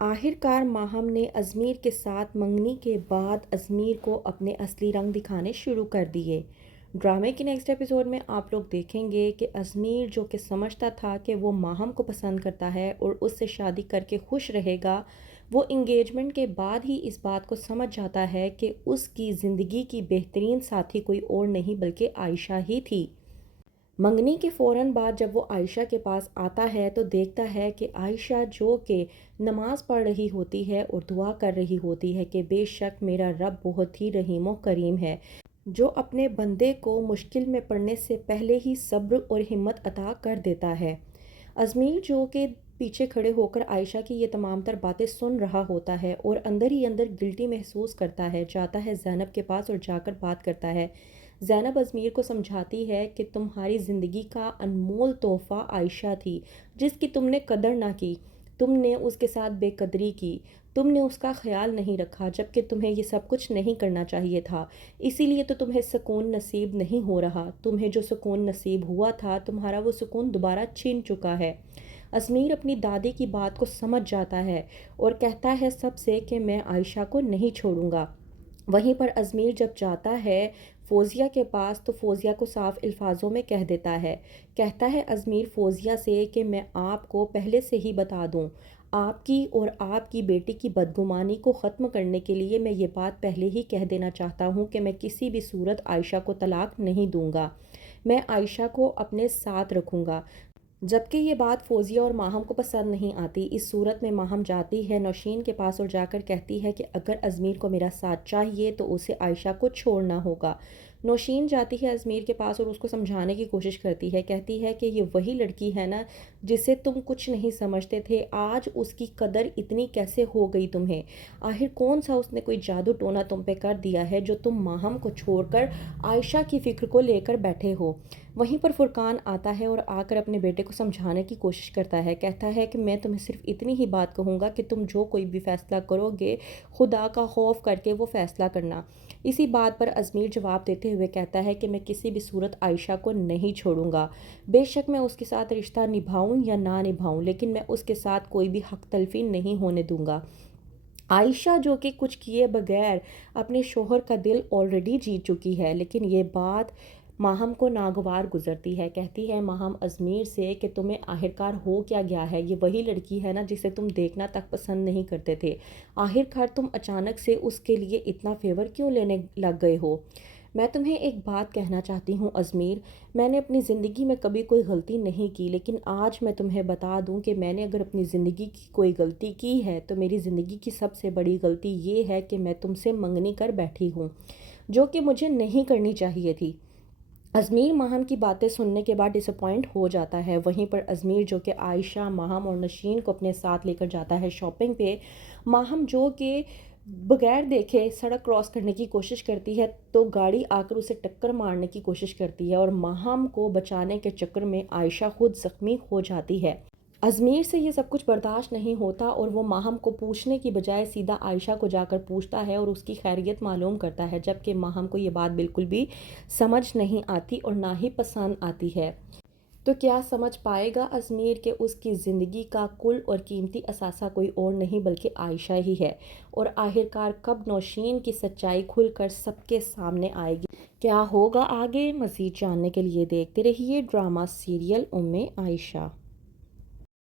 آخرکار ماہم نے ازمیر کے ساتھ منگنی کے بعد ازمیر کو اپنے اصلی رنگ دکھانے شروع کر دیے۔ ڈرامے کے نیکسٹ ایپیسوڈ میں آپ لوگ دیکھیں گے کہ ازمیر جو کہ سمجھتا تھا کہ وہ ماہم کو پسند کرتا ہے اور اس سے شادی کر کے خوش رہے گا، وہ انگیجمنٹ کے بعد ہی اس بات کو سمجھ جاتا ہے کہ اس کی زندگی کی بہترین ساتھی کوئی اور نہیں بلکہ عائشہ ہی تھی۔ منگنی کے فوراً بعد جب وہ عائشہ کے پاس آتا ہے تو دیکھتا ہے کہ عائشہ جو کہ نماز پڑھ رہی ہوتی ہے اور دعا کر رہی ہوتی ہے کہ بے شک میرا رب بہت ہی رحیم و کریم ہے، جو اپنے بندے کو مشکل میں پڑنے سے پہلے ہی صبر اور ہمت عطا کر دیتا ہے۔ ازمیر جو کہ پیچھے کھڑے ہو کر عائشہ کی یہ تمام تر باتیں سن رہا ہوتا ہے اور اندر ہی اندر گلٹی محسوس کرتا ہے، جاتا ہے زینب کے پاس اور جا کر بات کرتا ہے۔ زینب ازمیر کو سمجھاتی ہے کہ تمہاری زندگی کا انمول تحفہ عائشہ تھی، جس کی تم نے قدر نہ کی، تم نے اس کے ساتھ بے قدری کی، تم نے اس کا خیال نہیں رکھا جبکہ تمہیں یہ سب کچھ نہیں کرنا چاہیے تھا، اسی لیے تو تمہیں سکون نصیب نہیں ہو رہا، تمہیں جو سکون نصیب ہوا تھا تمہارا وہ سکون دوبارہ چھین چکا ہے۔ ازمیر اپنی دادی کی بات کو سمجھ جاتا ہے اور کہتا ہے سب سے کہ میں عائشہ کو نہیں چھوڑوں گا۔ وہیں پر ازمیر جب جاتا ہے فوزیہ کے پاس تو فوزیہ کو صاف الفاظوں میں کہہ دیتا ہے، کہتا ہے ازمیر فوزیہ سے کہ میں آپ کو پہلے سے ہی بتا دوں، آپ کی اور آپ کی بیٹی کی بدگمانی کو ختم کرنے کے لیے میں یہ بات پہلے ہی کہہ دینا چاہتا ہوں کہ میں کسی بھی صورت عائشہ کو طلاق نہیں دوں گا، میں عائشہ کو اپنے ساتھ رکھوں گا۔ جبکہ یہ بات فوزیہ اور ماہم کو پسند نہیں آتی۔ اس صورت میں ماہم جاتی ہے نوشین کے پاس اور جا کر کہتی ہے کہ اگر ازمیر کو میرا ساتھ چاہیے تو اسے عائشہ کو چھوڑنا ہوگا۔ نوشین جاتی ہے ازمیر کے پاس اور اس کو سمجھانے کی کوشش کرتی ہے، کہتی ہے کہ یہ وہی لڑکی ہے نا جسے تم کچھ نہیں سمجھتے تھے، آج اس کی قدر اتنی کیسے ہو گئی تمہیں؟ آخر کون سا اس نے کوئی جادو ٹونا تم پہ کر دیا ہے جو تم ماہم کو چھوڑ کر عائشہ کی فکر کو لے کر بیٹھے ہو؟ وہیں پر فرقان آتا ہے اور آ کر اپنے بیٹے کو سمجھانے کی کوشش کرتا ہے، کہتا ہے کہ میں تمہیں صرف اتنی ہی بات کہوں گا کہ تم جو کوئی بھی فیصلہ کرو گے خدا کا خوف کر کے وہ فیصلہ کرنا۔ اسی بات پر ازمیر جواب دیتے ہوئے کہتا ہے کہ میں کسی بھی صورت عائشہ کو نہیں چھوڑوں گا، بے شک میں اس کے ساتھ رشتہ نبھاؤں یا نہ نبھاؤں لیکن میں اس کے ساتھ کوئی بھی حق تلفی نہیں ہونے دوں گا۔ عائشہ جو کہ کچھ کیے بغیر اپنے شوہر کا دل آلریڈی جیت چکی ہے، لیکن یہ بات ماہم کو ناگوار گزرتی ہے۔ کہتی ہے ماہم ازمیر سے کہ تمہیں آخرکار ہو کیا گیا ہے، یہ وہی لڑکی ہے نا جسے تم دیکھنا تک پسند نہیں کرتے تھے، آخرکار تم اچانک سے اس کے لیے اتنا فیور کیوں لینے لگ گئے ہو؟ میں تمہیں ایک بات کہنا چاہتی ہوں ازمیر، میں نے اپنی زندگی میں کبھی کوئی غلطی نہیں کی، لیکن آج میں تمہیں بتا دوں کہ میں نے اگر اپنی زندگی کی کوئی غلطی کی ہے تو میری زندگی کی سب سے بڑی غلطی یہ ہے کہ میں تم سے منگنی کر بیٹھی ہوں، جو کہ مجھے نہیں کرنی چاہیے تھی۔ ازمیر ماہم کی باتیں سننے کے بعد ڈس اپوائنٹ ہو جاتا ہے۔ وہیں پر ازمیر جو کہ عائشہ، ماہم اور نشین کو اپنے ساتھ لے کر جاتا ہے شاپنگ پہ۔ ماہم جو کہ بغیر دیکھے سڑک کراس کرنے کی کوشش کرتی ہے تو گاڑی آ کر اسے ٹکر مارنے کی کوشش کرتی ہے اور ماہم کو بچانے کے چکر میں عائشہ خود زخمی ہو جاتی ہے۔ ازمیر سے یہ سب کچھ برداشت نہیں ہوتا اور وہ ماہم کو پوچھنے کی بجائے سیدھا عائشہ کو جا کر پوچھتا ہے اور اس کی خیریت معلوم کرتا ہے، جبکہ ماہم کو یہ بات بالکل بھی سمجھ نہیں آتی اور نہ ہی پسند آتی ہے۔ تو کیا سمجھ پائے گا ازمیر کہ اس کی زندگی کا کل اور قیمتی اثاثہ کوئی اور نہیں بلکہ عائشہ ہی ہے، اور آخرکار کب نوشین کی سچائی کھل کر سب کے سامنے آئے گی؟ کیا ہوگا آگے؟ مزید جاننے کے لیے دیکھتے رہیے ڈرامہ سیریل ام عائشہ۔